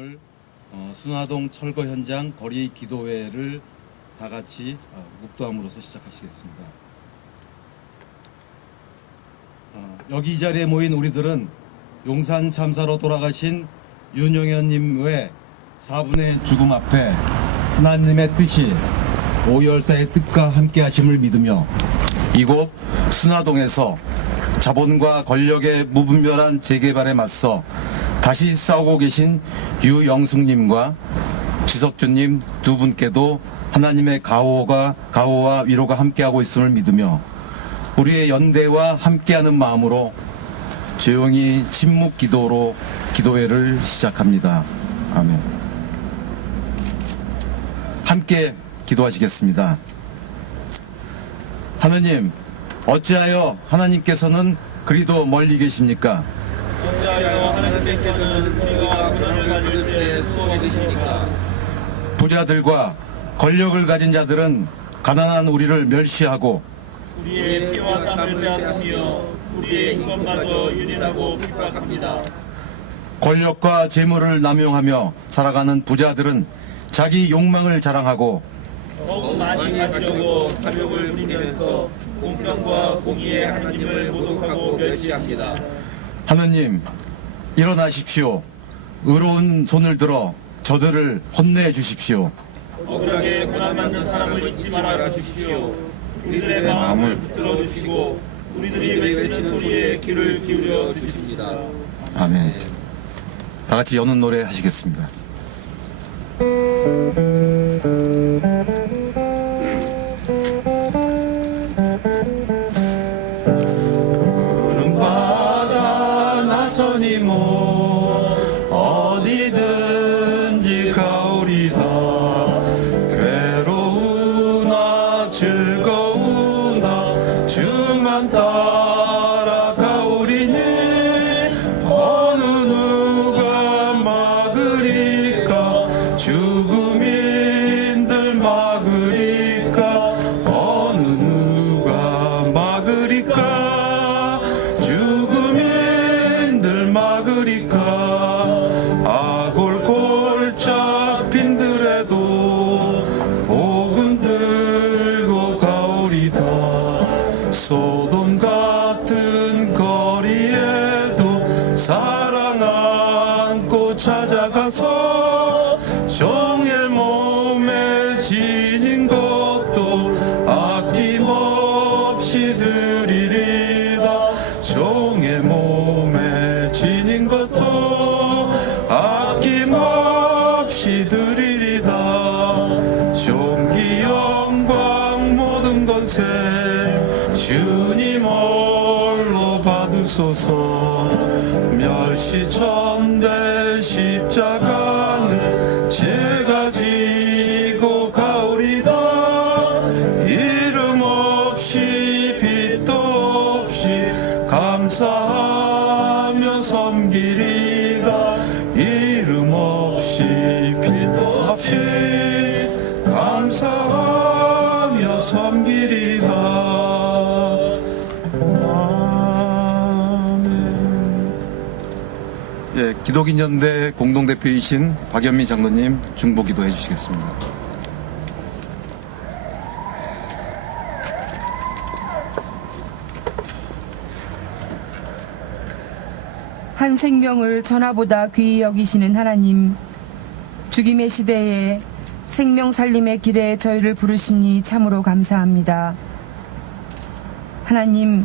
오늘 순화동 철거 현장 거리 기도회를 다 같이 묵도함으로써 시작하시겠습니다. 여기 이 자리에 모인 우리들은 용산 참사로 돌아가신 윤영현님 외 4분의 죽음 앞에 하나님의 뜻이 오열사의 뜻과 함께 하심을 믿으며 이곳 순화동에서 자본과 권력의 무분별한 재개발에 맞서 다시 싸우고 계신 유영숙님과 지석준님 두 분께도 하나님의 가호와 위로가 함께하고 있음을 믿으며 우리의 연대와 함께하는 마음으로 조용히 침묵 기도로 기도회를 시작합니다. 아멘. 함께 기도하시겠습니다. 하느님, 어찌하여 하나님께서는 그리도 멀리 계십니까? 어찌하여 하나님께서는 우리가 고난을 가질 때 수고해 계십니까? 부자들과 권력을 가진 자들은 가난한 우리를 멸시하고 우리의 피와 땀을 빼앗으며 우리의 인권마저 유린하고 핍박합니다. 권력과 재물을 남용하며 살아가는 부자들은 자기 욕망을 자랑하고 더욱 많이 가지려고 탐욕을 부리면서 공평과 공의의 하나님을 모독하고 멸시합니다. 하느님, 일어나십시오. 의로운 손을 들어 저들을 혼내 주십시오. 억울하게 고난받는 사람을 잊지 말아 주십시오. 우리들의 마음을 붙들어 주시고 우리들이 외치는 소리에 귀를 기울여 주십니다. 아멘. 다 같이 여는 노래 하시겠습니다. 푸른 바다 나서니 뭐 어디든지 가오리다. 괴로우나 즐거우나 주만 따라 가오리니 어느 누가 막으리까 죽음인들 막으리까 어느 누가 막으리까 죽음인들 막으리까 아골골짝 빈들에도 복음 들고 가오리다. 소돔 같은 거리에도 사랑 안고 찾아가서 종의 몸에 지닌 것도 아낌없이 드리리다. 종의 몸에 지닌 것도 아낌없이 드리리다. 존귀 영광 모든 권세 주님 홀로 받으소서. 멸시천대 십자가는 제가 지고 가오리다. 이름 없이 빛도 없이 감사하며 섬기리다. 이름 없이 빛도 없이 감사하며 섬기리다. 예, 기독인연대 공동대표이신 박연미 장로님 중보기도 해주시겠습니다. 한 생명을 전하보다 귀히 여기시는 하나님, 죽임의 시대에 생명 살림의 길에 저희를 부르시니 참으로 감사합니다. 하나님,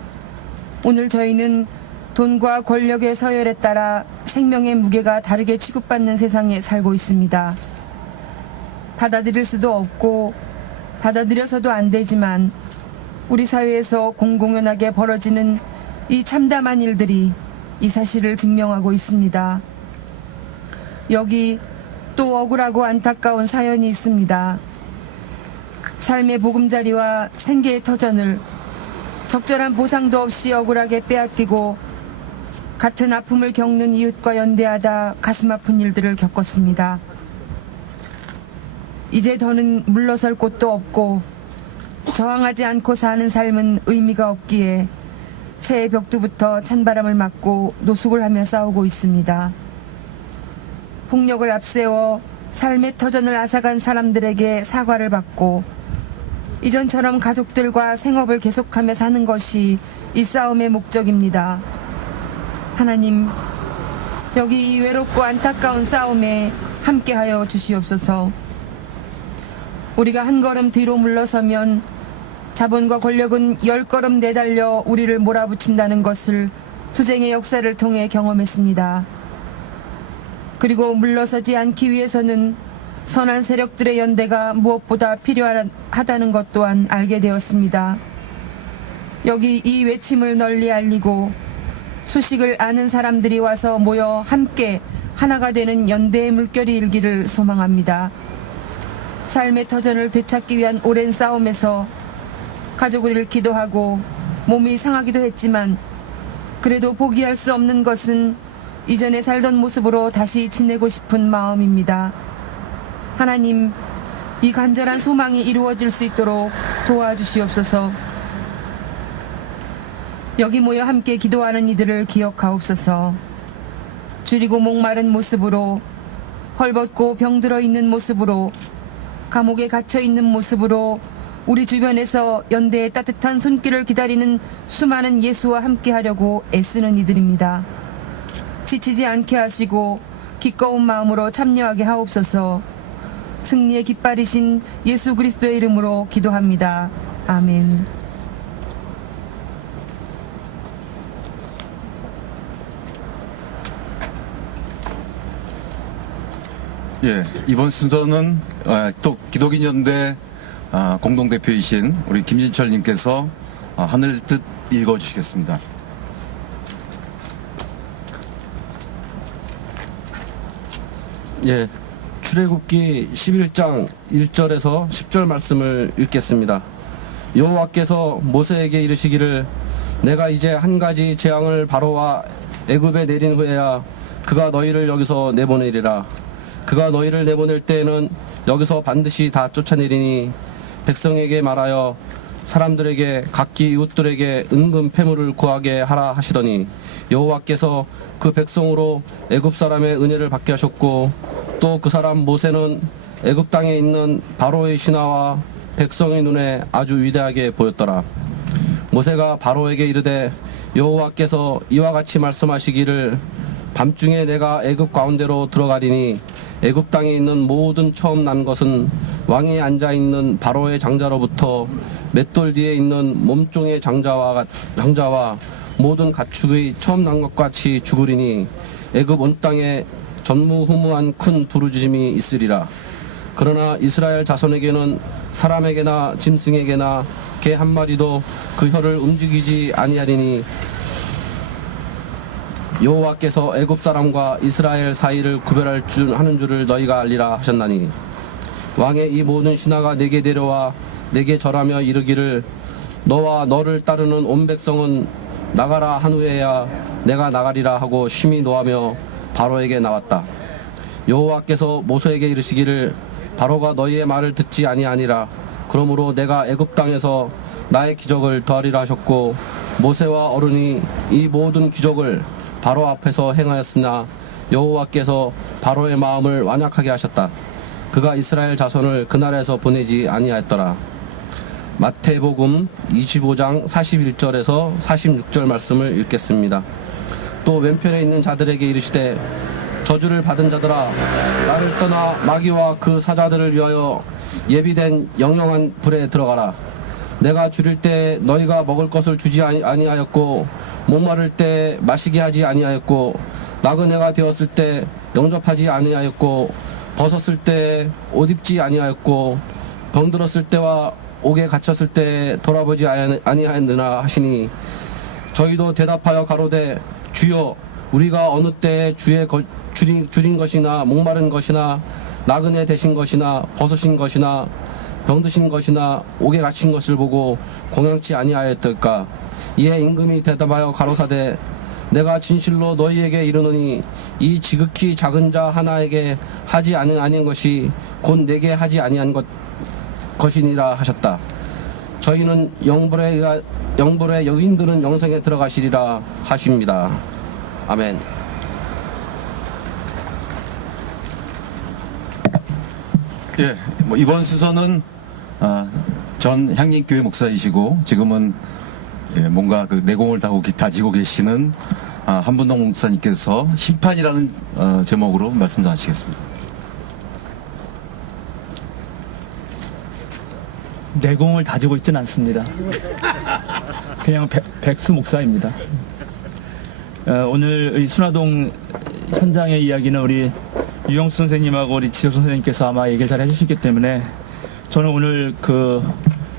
오늘 저희는 돈과 권력의 서열에 따라 생명의 무게가 다르게 취급받는 세상에 살고 있습니다. 받아들일 수도 없고 받아들여서도 안 되지만 우리 사회에서 공공연하게 벌어지는 이 참담한 일들이 이 사실을 증명하고 있습니다. 여기 또 억울하고 안타까운 사연이 있습니다. 삶의 보금자리와 생계의 터전을 적절한 보상도 없이 억울하게 빼앗기고 같은 아픔을 겪는 이웃과 연대하다 가슴 아픈 일들을 겪었습니다. 이제 더는 물러설 곳도 없고 저항하지 않고 사는 삶은 의미가 없기에 새해 벽두부터 찬바람을 맞고 노숙을 하며 싸우고 있습니다. 폭력을 앞세워 삶의 터전을 앗아간 사람들에게 사과를 받고 이전처럼 가족들과 생업을 계속하며 사는 것이 이 싸움의 목적입니다. 하나님, 여기 이 외롭고 안타까운 싸움에 함께하여 주시옵소서. 우리가 한 걸음 뒤로 물러서면 자본과 권력은 10걸음 내달려 우리를 몰아붙인다는 것을 투쟁의 역사를 통해 경험했습니다. 그리고 물러서지 않기 위해서는 선한 세력들의 연대가 무엇보다 필요하다는 것 또한 알게 되었습니다. 여기 이 외침을 널리 알리고 소식을 아는 사람들이 와서 모여 함께 하나가 되는 연대의 물결이 일기를 소망합니다. 삶의 터전을 되찾기 위한 오랜 싸움에서 가족을 잃기도 하고 몸이 상하기도 했지만 그래도 포기할 수 없는 것은 이전에 살던 모습으로 다시 지내고 싶은 마음입니다. 하나님, 이 간절한 소망이 이루어질 수 있도록 도와주시옵소서. 여기 모여 함께 기도하는 이들을 기억하옵소서. 줄이고 목마른 모습으로, 헐벗고 병들어 있는 모습으로, 감옥에 갇혀 있는 모습으로 우리 주변에서 연대의 따뜻한 손길을 기다리는 수많은 예수와 함께하려고 애쓰는 이들입니다. 지치지 않게 하시고 기꺼운 마음으로 참여하게 하옵소서. 승리의 깃발이신 예수 그리스도의 이름으로 기도합니다. 아멘. 예, 이번 순서는 또 기독인연대 공동대표이신 우리 김진철님께서 하늘 뜻 읽어주시겠습니다. 예, 출애굽기 11장 1절에서 10절 말씀을 읽겠습니다. 여호와께서 모세에게 이르시기를 내가 이제 한 가지 재앙을 바로와 애굽에 내린 후에야 그가 너희를 여기서 내보내리라. 그가 너희를 내보낼 때에는 여기서 반드시 다 쫓아내리니 백성에게 말하여 사람들에게 각기 이웃들에게 은금 패물을 구하게 하라 하시더니 여호와께서 그 백성으로 애굽 사람의 은혜를 받게 하셨고 또 그 사람 모세는 애굽 땅에 있는 바로의 신하와 백성의 눈에 아주 위대하게 보였더라. 모세가 바로에게 이르되 여호와께서 이와 같이 말씀하시기를 밤중에 내가 애굽 가운데로 들어가리니 애굽 땅에 있는 모든 처음 난 것은 왕이 앉아있는 바로의 장자로부터 맷돌 뒤에 있는 몸종의 장자와 모든 가축의 처음 난 것 같이 죽으리니 애굽 온 땅에 전무후무한 큰 부르짖음이 있으리라. 그러나 이스라엘 자손에게는 사람에게나 짐승에게나 개 한 마리도 그 혀를 움직이지 아니하리니 여호와께서 애굽 사람과 이스라엘 사이를 하는 줄을 너희가 알리라 하셨나니 왕의 이 모든 신하가 내게 데려와 내게 절하며 이르기를 너와 너를 따르는 온 백성은 나가라 한 후에야 내가 나가리라 하고 심히 노하며 바로에게 나왔다. 여호와께서 모세에게 이르시기를 바로가 너희의 말을 듣지 아니하니라. 그러므로 내가 애굽 땅에서 나의 기적을 더하리라 하셨고 모세와 어른이 이 모든 기적을 바로 앞에서 행하였으나 여호와께서 바로의 마음을 완악하게 하셨다. 그가 이스라엘 자손을 그날에서 보내지 아니하였더라. 마태복음 25장 41절에서 46절 말씀을 읽겠습니다. 또 왼편에 있는 자들에게 이르시되 저주를 받은 자들아 나를 떠나 마귀와 그 사자들을 위하여 예비된 영영한 불에 들어가라. 내가 줄일 때 너희가 먹을 것을 주지 아니하였고 목마를 때 마시게 하지 아니하였고 나그네가 되었을 때 영접하지 아니하였고 벗었을 때 옷 입지 아니하였고 병들었을 때와 옥에 갇혔을 때 돌아보지 아니하였느냐 하시니 저희도 대답하여 가로되 주여 우리가 어느 때에 주의 줄인 것이나 목마른 것이나 나그네 되신 것이나 벗으신 것이나 병드신 것이나 옥에 갇힌 것을 보고 공양치 아니하였을까. 이에 임금이 대답하여 가로사대 내가 진실로 너희에게 이르노니 이 지극히 작은 자 하나에게 하지 아닌 것이 곧 내게 하지 아니한 것이니라 하셨다. 저희는 영벌의 여인들은 영생에 들어가시리라 하십니다. 아멘. 예, 뭐 이번 수서는 전 향림교회 목사이시고 지금은 뭔가 그 내공을 다지고 계시는 한분동 목사님께서 심판이라는 제목으로 말씀 전하시겠습니다. 내공을 다지고 있지는 않습니다. 그냥 백수 목사입니다. 오늘 이 순화동 현장의 이야기는 우리 유영수 선생님하고 우리 지석수 선생님께서 아마 얘기를 잘 해주시기 때문에 저는 오늘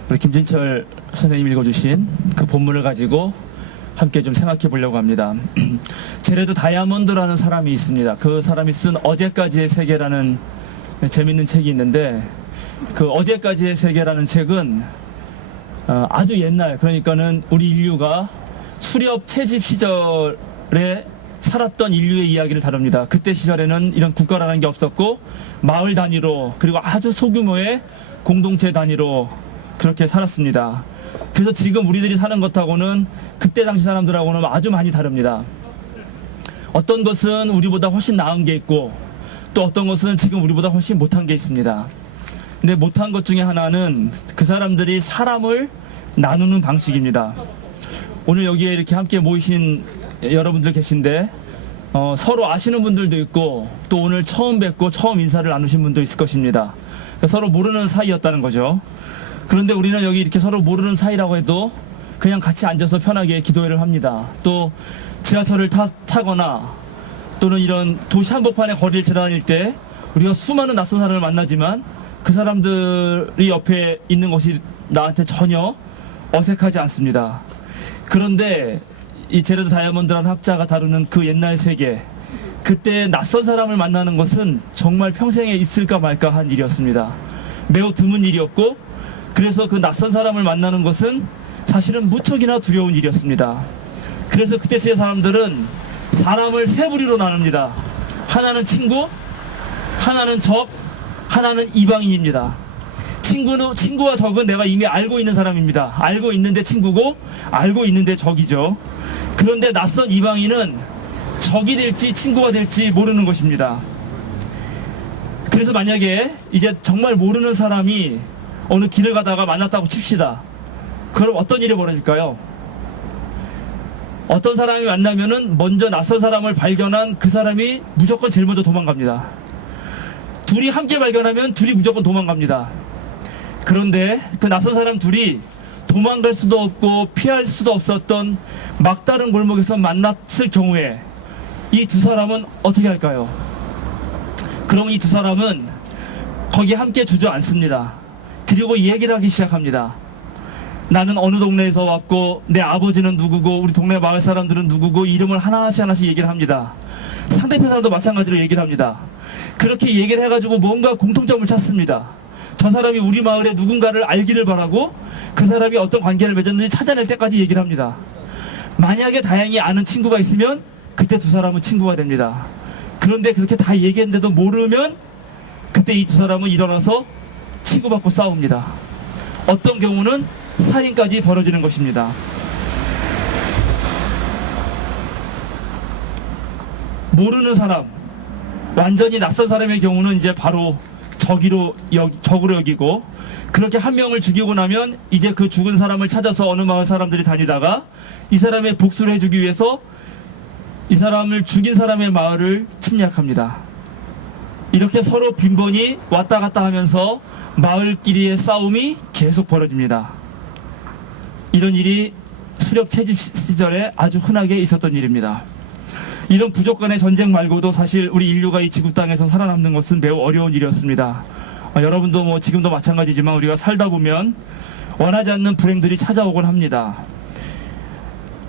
우리 김진철 선생님이 읽어주신 그 본문을 가지고 함께 좀 생각해 보려고 합니다. 제레드 다이아몬드라는 사람이 있습니다. 그 사람이 쓴 어제까지의 세계라는 재밌는 책이 있는데 그 어제까지의 세계라는 책은 아주 옛날, 그러니까는 우리 인류가 수렵 채집 시절에 살았던 인류의 이야기를 다룹니다. 그때 시절에는 이런 국가라는 게 없었고 마을 단위로 그리고 아주 소규모의 공동체 단위로 그렇게 살았습니다. 그래서 지금 우리들이 사는 것하고는 그때 당시 사람들하고는 아주 많이 다릅니다. 어떤 것은 우리보다 훨씬 나은 게 있고 또 어떤 것은 지금 우리보다 훨씬 못한 게 있습니다. 근데 못한 것 중에 하나는 그 사람들이 사람을 나누는 방식입니다. 오늘 여기에 이렇게 함께 모이신 여러분들 계신데 서로 아시는 분들도 있고 또 오늘 처음 뵙고 처음 인사를 나누신 분도 있을 것입니다. 그러니까 서로 모르는 사이였다는 거죠. 그런데 우리는 여기 이렇게 서로 모르는 사이라고 해도 그냥 같이 앉아서 편하게 기도회를 합니다. 또 지하철을 타거나 또는 이런 도시 한복판의 거리를 지나다닐 때 우리가 수많은 낯선 사람을 만나지만 그 사람들이 옆에 있는 것이 나한테 전혀 어색하지 않습니다. 그런데 이 제레드 다이아몬드라는 학자가 다루는 그 옛날 세계, 그때 낯선 사람을 만나는 것은 정말 평생에 있을까 말까 한 일이었습니다. 매우 드문 일이었고 그래서 그 낯선 사람을 만나는 것은 사실은 무척이나 두려운 일이었습니다. 그래서 그때 시대 사람들은 사람을 세 부류로 나눕니다. 하나는 친구, 하나는 적, 하나는 이방인입니다. 친구와 적은 내가 이미 알고 있는 사람입니다. 알고 있는데 친구고 알고 있는데 적이죠. 그런데 낯선 이방인은 적이 될지 친구가 될지 모르는 것입니다. 그래서 만약에 이제 정말 모르는 사람이 어느 길을 가다가 만났다고 칩시다. 그럼 어떤 일이 벌어질까요? 어떤 사람이 만나면은 먼저 낯선 사람을 발견한 그 사람이 무조건 제일 먼저 도망갑니다. 둘이 함께 발견하면 둘이 무조건 도망갑니다. 그런데 그 낯선 사람 둘이 도망갈 수도 없고 피할 수도 없었던 막다른 골목에서 만났을 경우에 이 두 사람은 어떻게 할까요? 그럼 이 두 사람은 거기 함께 주저앉습니다. 그리고 얘기를 하기 시작합니다. 나는 어느 동네에서 왔고 내 아버지는 누구고 우리 동네 마을 사람들은 누구고 이름을 하나씩 얘기를 합니다. 상대편 사람도 마찬가지로 얘기를 합니다. 그렇게 얘기를 해가지고 뭔가 공통점을 찾습니다. 저 사람이 우리 마을에 누군가를 알기를 바라고 그 사람이 어떤 관계를 맺었는지 찾아낼 때까지 얘기를 합니다. 만약에 다행히 아는 친구가 있으면 그때 두 사람은 친구가 됩니다. 그런데 그렇게 다 얘기했는데도 모르면 그때 이 두 사람은 일어나서 치고받고 싸웁니다. 어떤 경우는 살인까지 벌어지는 것입니다. 모르는 사람, 완전히 낯선 사람의 경우는 이제 바로 적으로 여기고, 그렇게 한 명을 죽이고 나면 이제 그 죽은 사람을 찾아서 어느 마을 사람들이 다니다가 이 사람의 복수를 해주기 위해서 이 사람을 죽인 사람의 마을을 침략합니다. 이렇게 서로 빈번히 왔다 갔다 하면서 마을끼리의 싸움이 계속 벌어집니다. 이런 일이 수렵 채집 시절에 아주 흔하게 있었던 일입니다. 이런 부족 간의 전쟁 말고도 사실 우리 인류가 이 지구 땅에서 살아남는 것은 매우 어려운 일이었습니다. 여러분도 지금도 마찬가지지만 우리가 살다 보면 원하지 않는 불행들이 찾아오곤 합니다.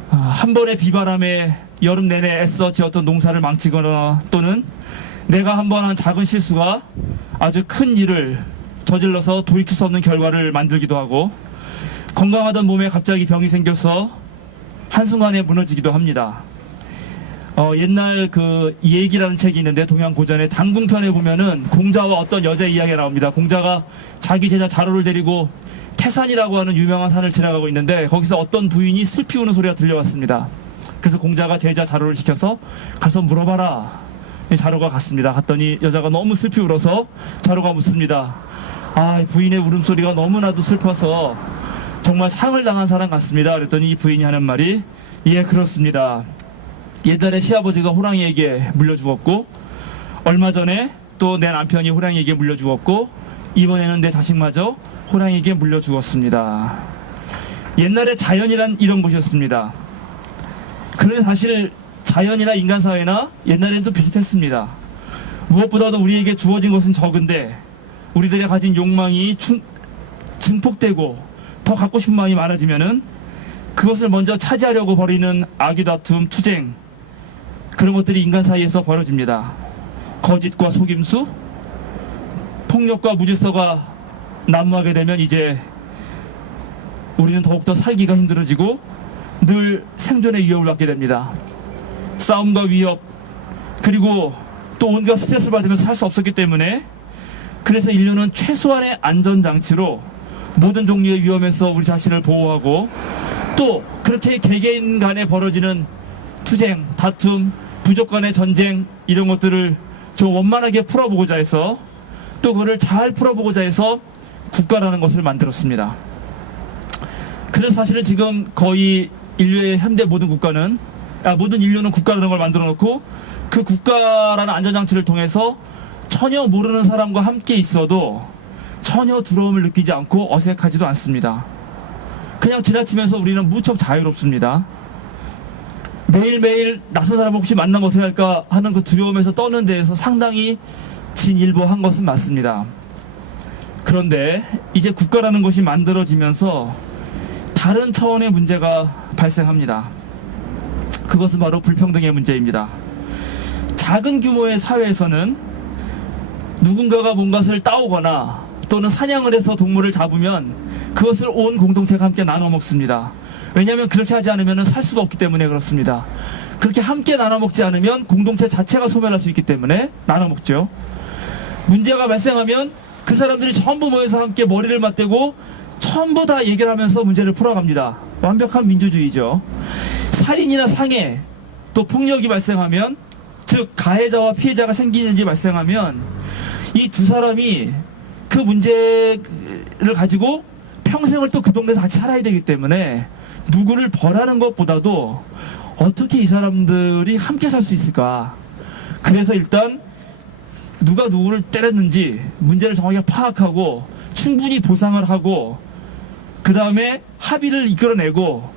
한 번의 비바람에 여름 내내 애써 지었던 농사를 망치거나 또는 내가 한 번 한 작은 실수가 아주 큰 일을 저질러서 돌이킬 수 없는 결과를 만들기도 하고, 건강하던 몸에 갑자기 병이 생겨서 한순간에 무너지기도 합니다. 옛날 그 얘기라는 책이 있는데 동양 고전의 당궁편에 보면은 공자와 어떤 여자 이야기가 나옵니다. 공자가 자기 제자 자로를 데리고 태산이라고 하는 유명한 산을 지나가고 있는데 거기서 어떤 부인이 슬피 우는 소리가 들려왔습니다. 그래서 공자가 제자 자로를 시켜서 가서 물어봐라. 자루가 갔습니다. 갔더니 여자가 너무 슬피 울어서 자루가 묻습니다. 아, 부인의 울음소리가 너무나도 슬퍼서 정말 상을 당한 사람 같습니다. 그랬더니 이 부인이 하는 말이, 예, 그렇습니다. 옛날에 시아버지가 호랑이에게 물려 죽었고, 얼마 전에 또 내 남편이 호랑이에게 물려 죽었고, 이번에는 내 자식마저 호랑이에게 물려 죽었습니다. 옛날에 자연이란 이런 것이었습니다. 그런데 사실 자연이나 인간사회나 옛날에는 좀 비슷했습니다. 무엇보다도 우리에게 주어진 것은 적은데 우리들의 가진 욕망이 증폭되고 더 갖고 싶은 마음이 많아지면은 그것을 먼저 차지하려고 벌이는 악유다툼, 투쟁, 그런 것들이 인간 사이에서 벌어집니다. 거짓과 속임수, 폭력과 무질서가 난무하게 되면 이제 우리는 더욱더 살기가 힘들어지고 늘 생존의 위협을 받게 됩니다. 싸움과 위협, 그리고 또 온갖 스트레스를 받으면서 살 수 없었기 때문에, 그래서 인류는 최소한의 안전장치로 모든 종류의 위험에서 우리 자신을 보호하고, 또 그렇게 개개인 간에 벌어지는 투쟁, 다툼, 부족 간의 전쟁, 이런 것들을 좀 원만하게 풀어보고자 해서, 또 그거를 잘 풀어보고자 해서 국가라는 것을 만들었습니다. 그래서 사실은 지금 거의 인류의 현대 모든 인류는 국가라는 걸 만들어 놓고, 그 국가라는 안전장치를 통해서 전혀 모르는 사람과 함께 있어도 전혀 두려움을 느끼지 않고 어색하지도 않습니다. 그냥 지나치면서 우리는 무척 자유롭습니다. 매일매일 낯선 사람 혹시 만나면 어떻게 할까 하는 그 두려움에서 떠는 데에서 상당히 진일보한 것은 맞습니다. 그런데 이제 국가라는 것이 만들어지면서 다른 차원의 문제가 발생합니다. 그것은 바로 불평등의 문제입니다. 작은 규모의 사회에서는 누군가가 뭔가를 따오거나 또는 사냥을 해서 동물을 잡으면 그것을 온 공동체가 함께 나눠 먹습니다. 왜냐하면 그렇게 하지 않으면 살 수가 없기 때문에 그렇습니다. 그렇게 함께 나눠 먹지 않으면 공동체 자체가 소멸할 수 있기 때문에 나눠 먹죠. 문제가 발생하면 그 사람들이 전부 모여서 함께 머리를 맞대고 전부 다 얘기를 하면서 문제를 풀어갑니다. 완벽한 민주주의죠. 살인이나 상해, 또 폭력이 발생하면, 즉 가해자와 피해자가 생기는지 발생하면 이 두 사람이 그 문제를 가지고 평생을 또 그 동네에서 같이 살아야 되기 때문에 누구를 벌하는 것보다도 어떻게 이 사람들이 함께 살 수 있을까. 그래서 일단 누가 누구를 때렸는지 문제를 정확하게 파악하고 충분히 보상을 하고, 그 다음에 합의를 이끌어내고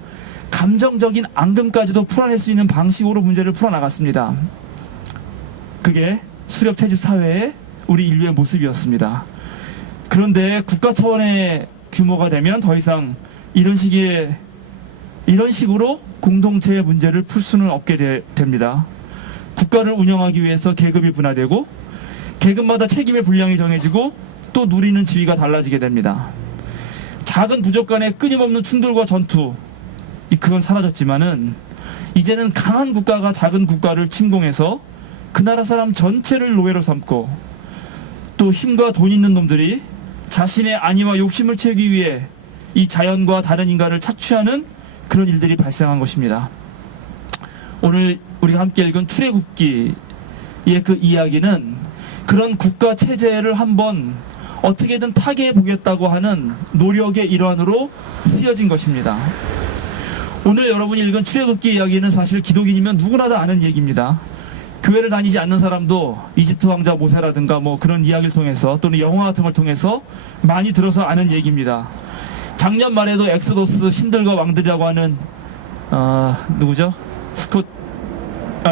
감정적인 앙금까지도 풀어낼 수 있는 방식으로 문제를 풀어나갔습니다. 그게 수렵채집 사회의 우리 인류의 모습이었습니다. 그런데 국가 차원의 규모가 되면 더 이상 이런 식으로 공동체의 문제를 풀 수는 없게 됩니다. 국가를 운영하기 위해서 계급이 분화되고, 계급마다 책임의 분량이 정해지고, 또 누리는 지위가 달라지게 됩니다. 작은 부족 간의 끊임없는 충돌과 전투, 그건 사라졌지만은 이제는 강한 국가가 작은 국가를 침공해서 그 나라 사람 전체를 노예로 삼고, 또 힘과 돈 있는 놈들이 자신의 안위와 욕심을 채우기 위해 이 자연과 다른 인간을 착취하는 그런 일들이 발생한 것입니다. 오늘 우리가 함께 읽은 출애굽기의 그 이야기는 그런 국가 체제를 한번 어떻게든 타개해 보겠다고 하는 노력의 일환으로 쓰여진 것입니다. 오늘 여러분이 읽은 출애굽기 이야기는 사실 기독인이면 누구나 다 아는 얘기입니다. 교회를 다니지 않는 사람도 이집트 왕자 모세라든가 뭐 그런 이야기를 통해서, 또는 영화 같은 걸 통해서 많이 들어서 아는 얘기입니다. 작년 말에도 엑소더스 신들과 왕들이라고 하는 누구죠?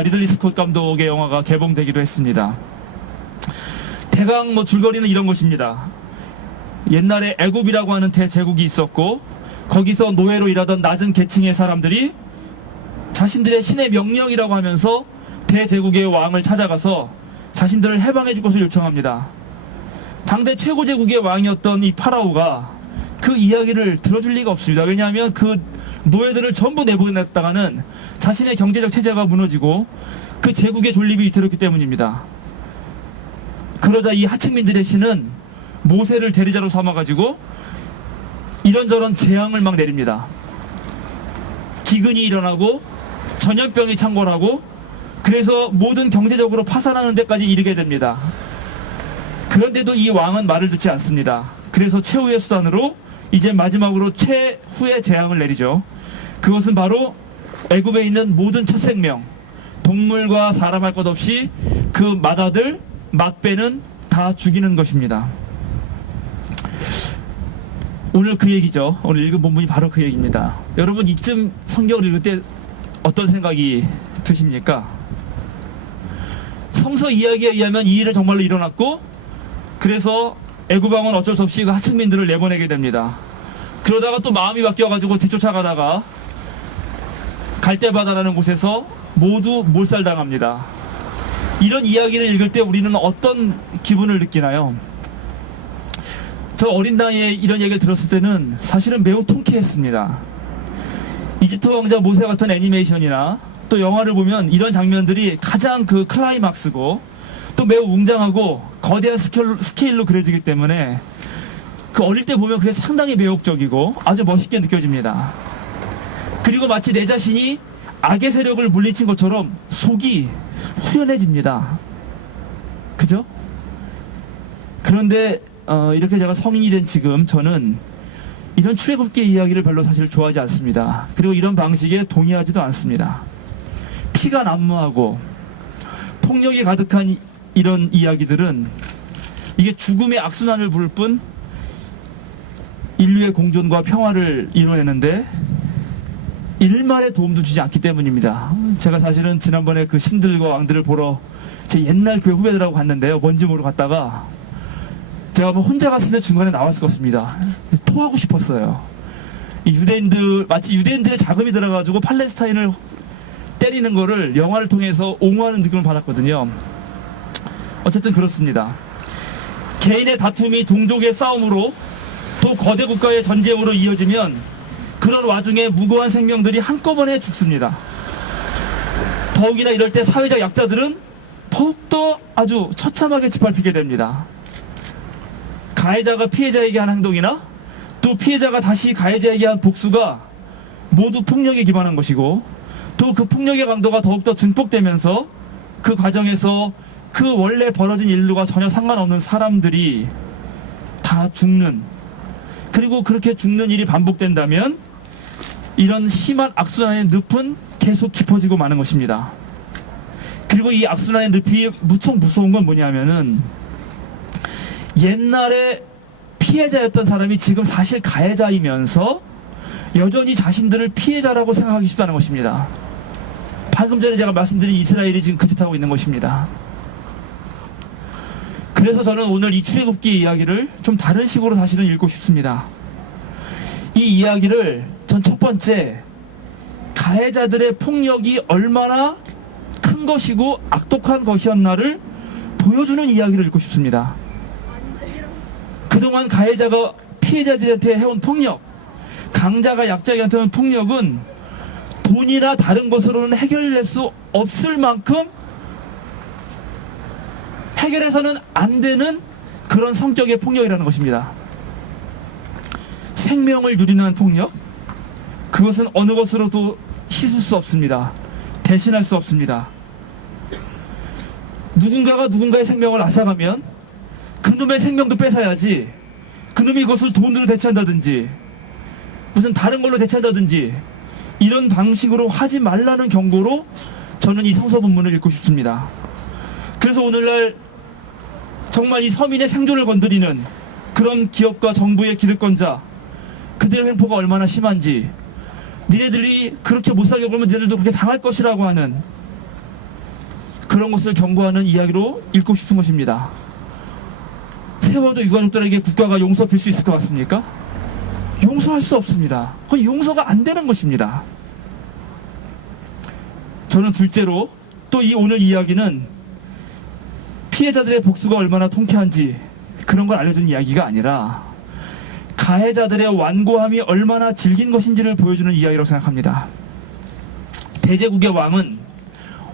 리들리 스콧 감독의 영화가 개봉되기도 했습니다. 대강 뭐 줄거리는 이런 것입니다. 옛날에 애굽이라고 하는 대제국이 있었고, 거기서 노예로 일하던 낮은 계층의 사람들이 자신들의 신의 명령이라고 하면서 대제국의 왕을 찾아가서 자신들을 해방해 줄 것을 요청합니다. 당대 최고 제국의 왕이었던 이 파라오가 그 이야기를 들어줄 리가 없습니다. 왜냐하면 그 노예들을 전부 내보냈다가는 자신의 경제적 체제가 무너지고 그 제국의 존립이 위태롭기 때문입니다. 그러자 이 하층민들의 신은 모세를 대리자로 삼아가지고 이런저런 재앙을 막 내립니다. 기근이 일어나고 전염병이 창궐하고, 그래서 모든 경제적으로 파산하는 데까지 이르게 됩니다. 그런데도 이 왕은 말을 듣지 않습니다. 그래서 최후의 수단으로 이제 마지막으로 최후의 재앙을 내리죠. 그것은 바로 애굽에 있는 모든 첫 생명, 동물과 사람 할 것 없이 그 맏아들 맏배는 다 죽이는 것입니다. 오늘 그 얘기죠. 오늘 읽은 본문이 바로 그 얘기입니다. 여러분, 이쯤 성경을 읽을 때 어떤 생각이 드십니까? 성서 이야기에 의하면 이 일은 정말로 일어났고, 그래서 애굽 왕은 어쩔 수 없이 그 하층민들을 내보내게 됩니다. 그러다가 또 마음이 바뀌어가지고 뒤쫓아가다가 갈대바다라는 곳에서 모두 몰살당합니다. 이런 이야기를 읽을 때 우리는 어떤 기분을 느끼나요? 저 어린 나이에 이런 얘기를 들었을 때는 사실은 매우 통쾌했습니다. 이집트 왕자 모세 같은 애니메이션이나 또 영화를 보면 이런 장면들이 가장 그 클라이막스고 또 매우 웅장하고 거대한 스케일로 그려지기 때문에 그 어릴 때 보면 그게 상당히 매혹적이고 아주 멋있게 느껴집니다. 그리고 마치 내 자신이 악의 세력을 물리친 것처럼 속이 후련해집니다. 그죠? 그런데 이렇게 제가 성인이 된 지금 저는 이런 출애굽기 이야기를 별로 사실 좋아하지 않습니다. 그리고 이런 방식에 동의하지도 않습니다. 피가 난무하고 폭력이 가득한 이런 이야기들은 이게 죽음의 악순환을 부를 뿐 인류의 공존과 평화를 이뤄내는데 일말의 도움도 주지 않기 때문입니다. 제가 사실은 지난번에 그 신들과 왕들을 보러 제 옛날 교회 후배들하고 갔는데요. 뭔지 모르고 갔다가 제가 뭐 혼자 갔으면 중간에 나왔을 것입니다. 토하고 싶었어요. 이 유대인들, 마치 유대인들의 자금이 들어가지고 팔레스타인을 때리는 거를 영화를 통해서 옹호하는 느낌을 받았거든요. 어쨌든 그렇습니다. 개인의 다툼이 동족의 싸움으로 또 거대 국가의 전쟁으로 이어지면 그런 와중에 무고한 생명들이 한꺼번에 죽습니다. 더욱이나 이럴 때 사회적 약자들은 더욱더 아주 처참하게 짓밟히게 됩니다. 가해자가 피해자에게 한 행동이나 또 피해자가 다시 가해자에게 한 복수가 모두 폭력에 기반한 것이고 또 그 폭력의 강도가 더욱더 증폭되면서 그 과정에서 그 원래 벌어진 일들과 전혀 상관없는 사람들이 다 죽는, 그리고 그렇게 죽는 일이 반복된다면 이런 심한 악순환의 늪은 계속 깊어지고 마는 것입니다. 그리고 이 악순환의 늪이 무척 무서운 건 뭐냐면은 옛날에 피해자였던 사람이 지금 사실 가해자이면서 여전히 자신들을 피해자라고 생각하기 쉽다는 것입니다. 방금 전에 제가 말씀드린 이스라엘이 지금 그 짓 하고 있는 것입니다. 그래서 저는 오늘 이 출애굽기 이야기를 좀 다른 식으로 사실은 읽고 싶습니다. 이 이야기를 전 첫 번째, 가해자들의 폭력이 얼마나 큰 것이고 악독한 것이었나를 보여주는 이야기를 읽고 싶습니다. 그동안 가해자가 피해자들한테 해온 폭력, 강자가 약자에게 해온 폭력은 돈이나 다른 것으로는 해결될 수 없을 만큼 해결해서는 안 되는 그런 성격의 폭력이라는 것입니다. 생명을 누리는 폭력, 그것은 어느 것으로도 씻을 수 없습니다. 대신할 수 없습니다. 누군가가 누군가의 생명을 앗아가면 그놈의 생명도 뺏어야지, 그놈이 그것을 돈으로 대체한다든지 무슨 다른 걸로 대체한다든지 이런 방식으로 하지 말라는 경고로 저는 이 성서 본문을 읽고 싶습니다. 그래서 오늘날 정말 이 서민의 생존을 건드리는 그런 기업과 정부의 기득권자, 그들의 횡포가 얼마나 심한지, 니네들이 그렇게 못 살려고 하면 니네들도 그렇게 당할 것이라고 하는 그런 것을 경고하는 이야기로 읽고 싶은 것입니다. 세월도 유가족들에게 국가가 용서 빌 수 있을 것 같습니까? 용서할 수 없습니다. 그건 용서가 안 되는 것입니다. 저는 둘째로 또 이 오늘 이야기는 피해자들의 복수가 얼마나 통쾌한지 그런 걸 알려주는 이야기가 아니라 가해자들의 완고함이 얼마나 질긴 것인지를 보여주는 이야기라고 생각합니다. 대제국의 왕은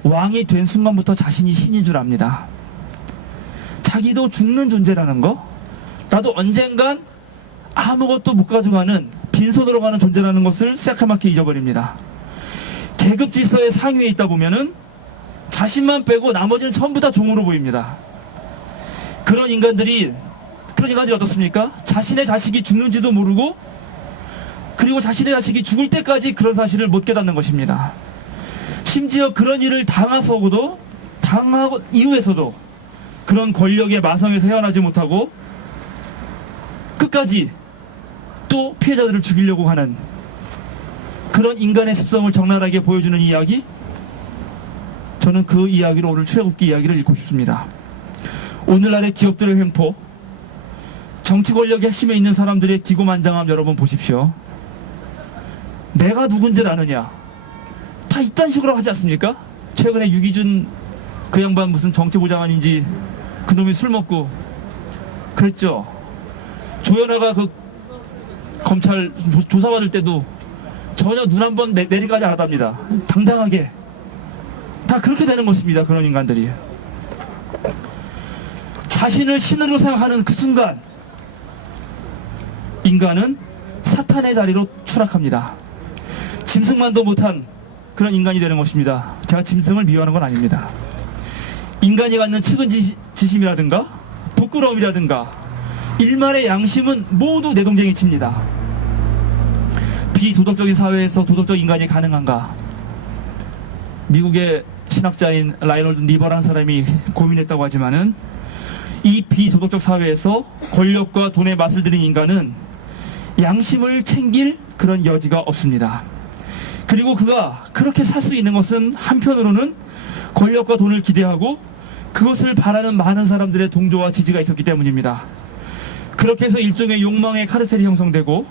왕이 된 순간부터 자신이 신인 줄 압니다. 자기도 죽는 존재라는 거, 나도 언젠간 아무것도 못 가져가는 빈손으로 가는 존재라는 것을 새카맣게 잊어버립니다. 계급 질서의 상위에 있다 보면은 자신만 빼고 나머지는 전부 다 종으로 보입니다. 그런 인간들이 어떻습니까? 자신의 자식이 죽는지도 모르고, 그리고 자신의 자식이 죽을 때까지 그런 사실을 못 깨닫는 것입니다. 심지어 그런 일을 당하고 이후에서도 그런 권력의 마성에서 헤어나지 못하고 끝까지 또 피해자들을 죽이려고 하는 그런 인간의 습성을 적나라하게 보여주는 이야기, 저는 그 이야기로 오늘 출애굽기 이야기를 읽고 싶습니다. 오늘날의 기업들의 횡포, 정치 권력의 핵심에 있는 사람들의 기고만장함 여러분 보십시오. 내가 누군지를 아느냐, 다 이딴 식으로 하지 않습니까? 최근에 유기준 그 양반 무슨 정치보좌관인지 그놈이 술 먹고 그랬죠. 조현아가 그 검찰 조사받을 때도 전혀 눈 한 번 내리까지 안 하답니다. 당당하게 다 그렇게 되는 것입니다. 그런 인간들이 자신을 신으로 생각하는 그 순간 인간은 사탄의 자리로 추락합니다. 짐승만도 못한 그런 인간이 되는 것입니다. 제가 짐승을 미워하는 건 아닙니다. 인간이 갖는 측은지심이라든가 부끄러움이라든가 일말의 양심은 모두 내동쟁이 칩니다. 비도덕적인 사회에서 도덕적 인간이 가능한가? 미국의 신학자인 라이놀드 니버라는 사람이 고민했다고 하지만은 이 비도덕적 사회에서 권력과 돈의 맛을 들인 인간은 양심을 챙길 그런 여지가 없습니다. 그리고 그가 그렇게 살 수 있는 것은 한편으로는 권력과 돈을 기대하고 그것을 바라는 많은 사람들의 동조와 지지가 있었기 때문입니다. 그렇게 해서 일종의 욕망의 카르텔이 형성되고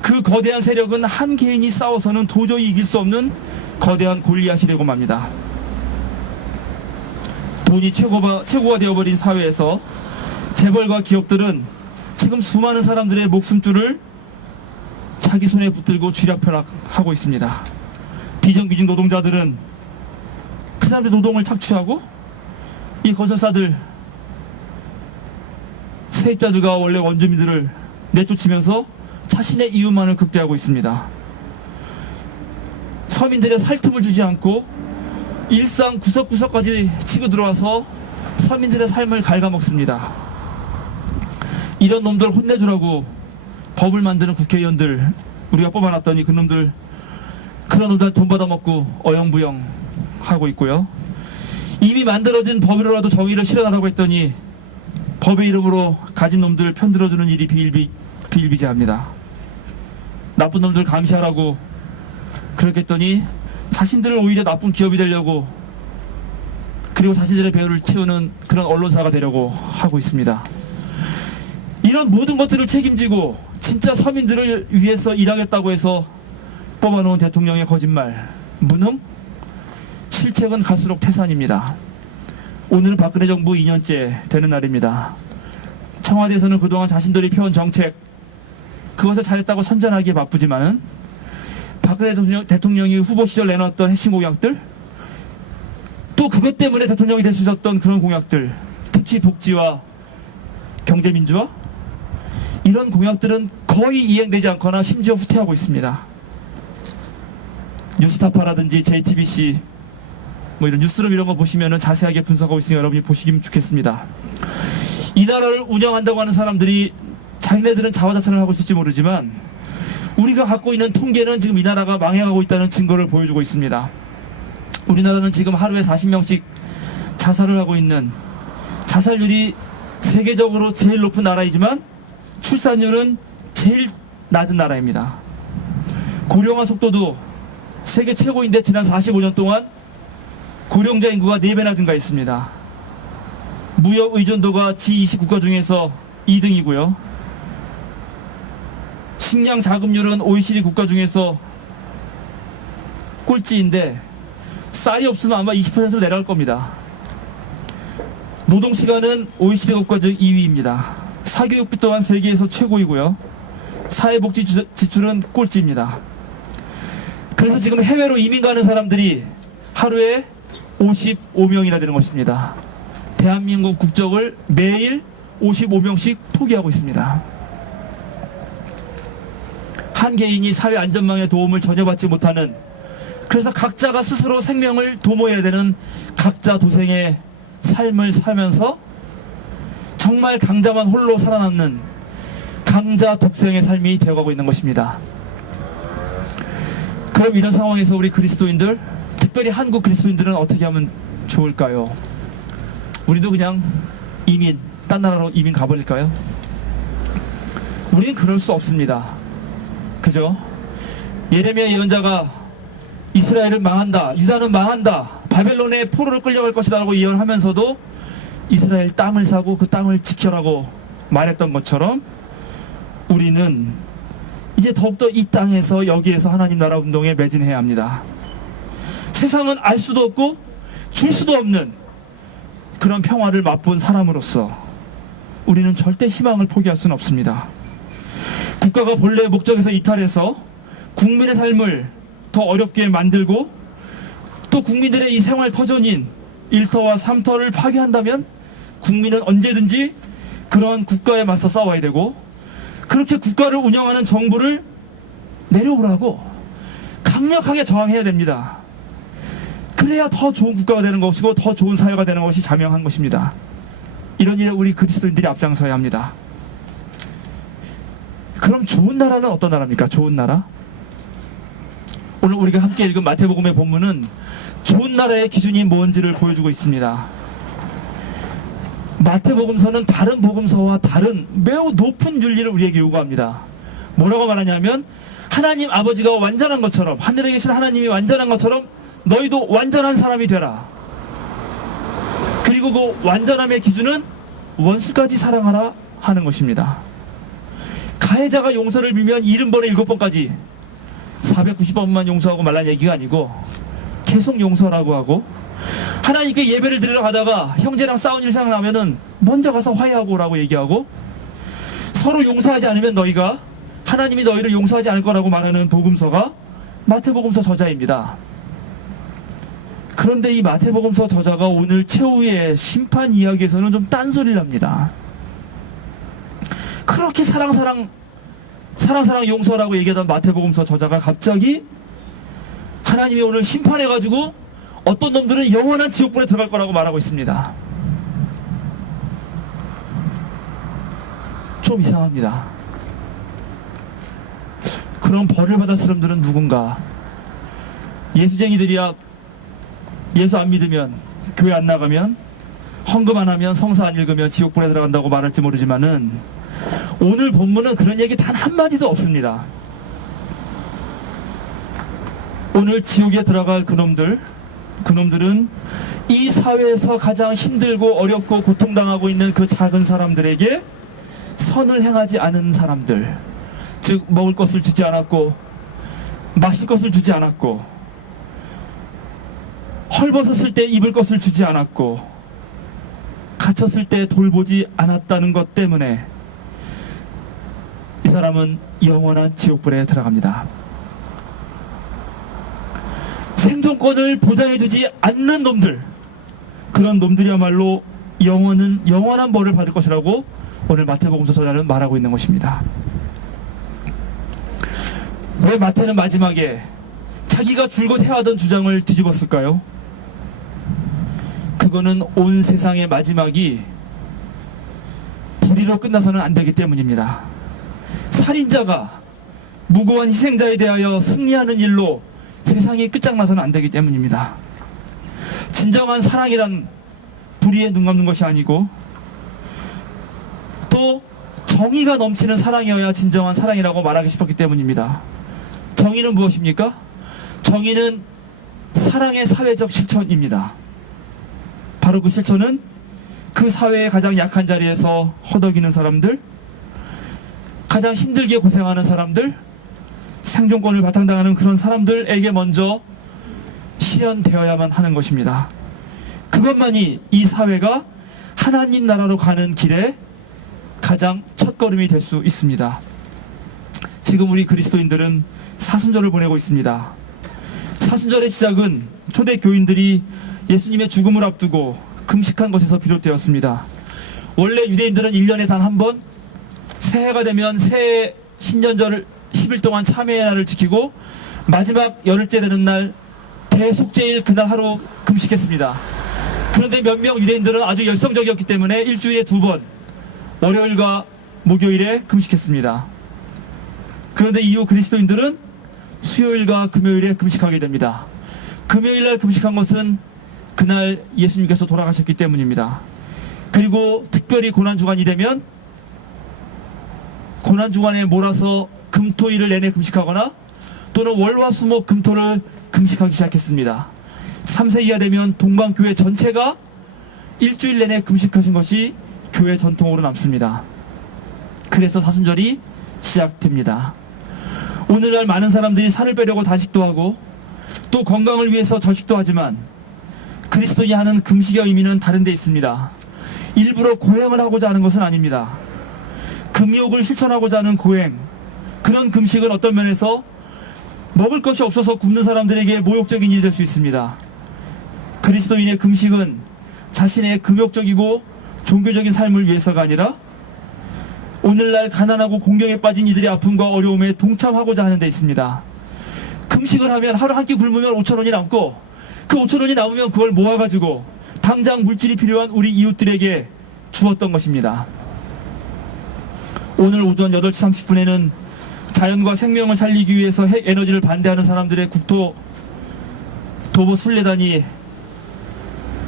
그 거대한 세력은 한 개인이 싸워서는 도저히 이길 수 없는 거대한 골리앗이 되고 맙니다. 돈이 최고가 되어버린 사회에서 재벌과 기업들은 지금 수많은 사람들의 목숨줄을 자기 손에 붙들고 쥐락펴락하고 있습니다. 비정규직 노동자들은 그 사람들 노동을 착취하고 이 건설사들, 세입자들과 원래 원주민들을 내쫓으면서 자신의 이윤만을 극대화하고 있습니다. 서민들의 살 틈을 주지 않고 일상 구석구석까지 치고 들어와서 서민들의 삶을 갉아먹습니다. 이런 놈들 혼내주라고 법을 만드는 국회의원들 우리가 뽑아놨더니 그런 놈들 돈 받아먹고 어영부영 하고 있고요. 이미 만들어진 법이라도 정의를 실현하라고 했더니 법의 이름으로 가진 놈들 편들어주는 일이 비일비재합니다. 나쁜 놈들 감시하라고 그렇게 했더니 자신들은 오히려 나쁜 기업이 되려고, 그리고 자신들의 배후를 채우는 그런 언론사가 되려고 하고 있습니다. 이런 모든 것들을 책임지고 진짜 서민들을 위해서 일하겠다고 해서 뽑아놓은 대통령의 거짓말, 무능, 실책은 갈수록 태산입니다. 오늘은 박근혜 정부 2년째 되는 날입니다. 청와대에서는 그동안 자신들이 펴온 정책, 그것을 잘했다고 선전하기에 바쁘지만은 박근혜 대통령이 후보 시절 내놨던 핵심 공약들, 또 그것 때문에 대통령이 될 수 있었던 그런 공약들, 특히 복지와 경제민주화, 이런 공약들은 거의 이행되지 않거나 심지어 후퇴하고 있습니다. 뉴스타파라든지 JTBC 이런 뉴스룸 이런 거 보시면은 자세하게 분석하고 있으니 여러분이 보시면 좋겠습니다. 이 나라를 운영한다고 하는 사람들이 자기네들은 자화자찬을 하고 있을지 모르지만 우리가 갖고 있는 통계는 지금 이 나라가 망해가고 있다는 증거를 보여주고 있습니다. 우리나라는 지금 하루에 40명씩 자살을 하고 있는, 자살률이 세계적으로 제일 높은 나라이지만 출산율은 제일 낮은 나라입니다. 고령화 속도도 세계 최고인데 지난 45년 동안 고령자 인구가 4배나 증가했습니다. 무역 의존도가 G20 국가 중에서 2등이고요. 식량 자급률은 OECD 국가 중에서 꼴찌인데 쌀이 없으면 아마 20%로 내려갈 겁니다. 노동시간은 OECD 국가 중 2위입니다. 사교육비 또한 세계에서 최고이고요. 사회복지 지출은 꼴찌입니다. 그래서 지금 해외로 이민 가는 사람들이 하루에 55명이나 되는 것입니다. 대한민국 국적을 매일 55명씩 포기하고 있습니다. 한 개인이 사회 안전망의 도움을 전혀 받지 못하는 그래서 각자가 스스로 생명을 도모해야 되는 각자 도생의 삶을 살면서 정말 강자만 홀로 살아남는 강자 독생의 삶이 되어가고 있는 것입니다. 그럼 이런 상황에서 우리 그리스도인들, 특별히 한국 그리스도인들은 어떻게 하면 좋을까요? 우리도 그냥 딴 나라로 이민 가버릴까요? 우리는 그럴 수 없습니다. 그죠? 예레미야 예언자가 이스라엘은 망한다, 유다는 망한다, 바벨론의 포로로 끌려갈 것이다 라고 예언하면서도 이스라엘 땅을 사고 그 땅을 지켜라고 말했던 것처럼 우리는 이제 더욱더 이 땅에서, 여기에서 하나님 나라 운동에 매진해야 합니다. 세상은 알 수도 없고 줄 수도 없는 그런 평화를 맛본 사람으로서 우리는 절대 희망을 포기할 수는 없습니다. 국가가 본래의 목적에서 이탈해서 국민의 삶을 더 어렵게 만들고 또 국민들의 이 생활 터전인 1터와 3터를 파괴한다면 국민은 언제든지 그러한 국가에 맞서 싸워야 되고, 그렇게 국가를 운영하는 정부를 내려오라고 강력하게 저항해야 됩니다. 그래야 더 좋은 국가가 되는 것이고 더 좋은 사회가 되는 것이 자명한 것입니다. 이런 일에 우리 그리스도인들이 앞장서야 합니다. 그럼 좋은 나라는 어떤 나라입니까? 좋은 나라? 오늘 우리가 함께 읽은 마태복음의 본문은 좋은 나라의 기준이 뭔지를 보여주고 있습니다. 마태복음서는 다른 복음서와 다른 매우 높은 윤리를 우리에게 요구합니다. 뭐라고 말하냐면, 하나님 아버지가 완전한 것처럼, 하늘에 계신 하나님이 완전한 것처럼 너희도 완전한 사람이 되라. 그리고 그 완전함의 기준은 원수까지 사랑하라 하는 것입니다. 가해자가 용서를 빌면 70번에 7번까지 490번만 용서하고 말란 얘기가 아니고 계속 용서라고 하고, 하나님께 예배를 드리러 가다가 형제랑 싸운 일 생각나면은 먼저 가서 화해하고 오라고 얘기하고, 서로 용서하지 않으면 너희가, 하나님이 너희를 용서하지 않을 거라고 말하는 복음서가 마태복음서 저자입니다. 그런데 이 마태복음서 저자가 오늘 최후의 심판 이야기에서는 좀 딴소리를 합니다. 그렇게 사랑 용서라고 얘기하던 마태복음서 저자가 갑자기 하나님이 오늘 심판해가지고 어떤 놈들은 영원한 지옥불에 들어갈 거라고 말하고 있습니다. 좀 이상합니다. 그럼 벌을 받을 사람들은 누군가? 예수쟁이들이야. 예수 안 믿으면, 교회 안 나가면, 헌금 안 하면, 성서 안 읽으면 지옥불에 들어간다고 말할지 모르지만은 오늘 본문은 그런 얘기 단 한마디도 없습니다. 오늘 지옥에 들어갈 그놈들은 이 사회에서 가장 힘들고 어렵고 고통당하고 있는 그 작은 사람들에게 선을 행하지 않은 사람들, 즉 먹을 것을 주지 않았고 마실 것을 주지 않았고 헐벗었을 때 입을 것을 주지 않았고 갇혔을 때 돌보지 않았다는 것 때문에 이 사람은 영원한 지옥불에 들어갑니다. 생존권을 보장해주지 않는 놈들, 그런 놈들이야말로 영원한 벌을 받을 것이라고 오늘 마태복음서 저자는 말하고 있는 것입니다. 왜 마태는 마지막에 자기가 줄곧 해왔던 주장을 뒤집었을까요? 그거는 온 세상의 마지막이 불의로 끝나서는 안 되기 때문입니다. 살인자가 무고한 희생자에 대하여 승리하는 일로 세상이 끝장나서는 안 되기 때문입니다. 진정한 사랑이란 불의에 눈 감는 것이 아니고 또 정의가 넘치는 사랑이어야 진정한 사랑이라고 말하기 싶었기 때문입니다. 정의는 무엇입니까? 정의는 사랑의 사회적 실천입니다. 바로 그 실천은 그 사회의 가장 약한 자리에서 허덕이는 사람들, 가장 힘들게 고생하는 사람들, 생존권을 바탕당하는 그런 사람들에게 먼저 실현되어야만 하는 것입니다. 그것만이 이 사회가 하나님 나라로 가는 길에 가장 첫걸음이 될 수 있습니다. 지금 우리 그리스도인들은 사순절을 보내고 있습니다. 사순절의 시작은 초대 교인들이 예수님의 죽음을 앞두고 금식한 것에서 비롯되었습니다. 원래 유대인들은 1년에 단 한 번 새해가 되면 새해 신년절 10일 동안 참회의 날을 지키고 마지막 열흘째 되는 날 대속제일 그날 하루 금식했습니다. 그런데 몇 명 유대인들은 아주 열성적이었기 때문에 일주일에 2번 월요일과 목요일에 금식했습니다. 그런데 이후 그리스도인들은 수요일과 금요일에 금식하게 됩니다. 금요일날 금식한 것은 그날 예수님께서 돌아가셨기 때문입니다. 그리고 특별히 고난주간이 되면 고난주간에 몰아서 금토일을 내내 금식하거나 또는 월화수목 금토를 금식하기 시작했습니다. 3세 이하 되면 동방교회 전체가 일주일 내내 금식하신 것이 교회 전통으로 남습니다. 그래서 사순절이 시작됩니다. 오늘날 많은 사람들이 살을 빼려고 단식도 하고 또 건강을 위해서 절식도 하지만 그리스도인이 하는 금식의 의미는 다른 데 있습니다. 일부러 고행을 하고자 하는 것은 아닙니다. 금욕을 실천하고자 하는 고행, 그런 금식은 어떤 면에서 먹을 것이 없어서 굶는 사람들에게 모욕적인 일이 될 수 있습니다. 그리스도인의 금식은 자신의 금욕적이고 종교적인 삶을 위해서가 아니라 오늘날 가난하고 공경에 빠진 이들의 아픔과 어려움에 동참하고자 하는 데 있습니다. 금식을 하면 하루 한 끼 굶으면 5,000원이 남고 그 5,000원이 남으면 그걸 모아가지고 당장 물질이 필요한 우리 이웃들에게 주었던 것입니다. 오늘 오전 8시 30분에는 자연과 생명을 살리기 위해서 핵 에너지를 반대하는 사람들의 국토 도보 순례단이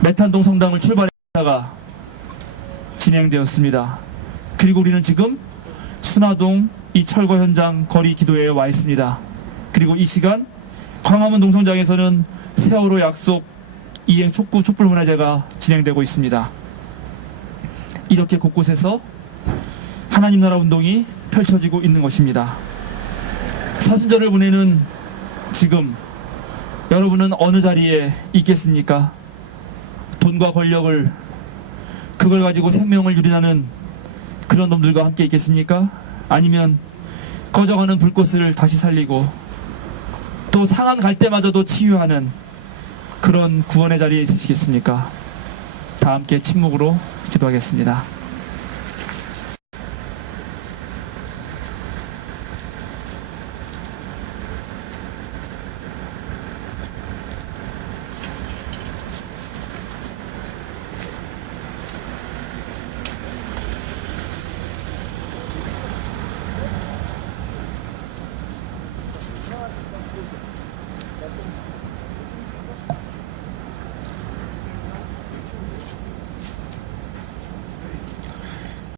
메탄동 성당을 출발했다가 진행되었습니다. 그리고 우리는 지금 순화동 이 철거 현장 거리 기도회에 와 있습니다. 그리고 이 시간 광화문 농성장에서는 세월호 약속 이행 촉구 촛불문화제가 진행되고 있습니다. 이렇게 곳곳에서 하나님 나라 운동이 펼쳐지고 있는 것입니다. 사순절을 보내는 지금 여러분은 어느 자리에 있겠습니까? 돈과 권력을 그걸 가지고 생명을 유린하는 그런 놈들과 함께 있겠습니까? 아니면 꺼져가는 불꽃을 다시 살리고 또 상한 갈 때마저도 치유하는 그런 구원의 자리에 있으시겠습니까? 다 함께 침묵으로 기도하겠습니다.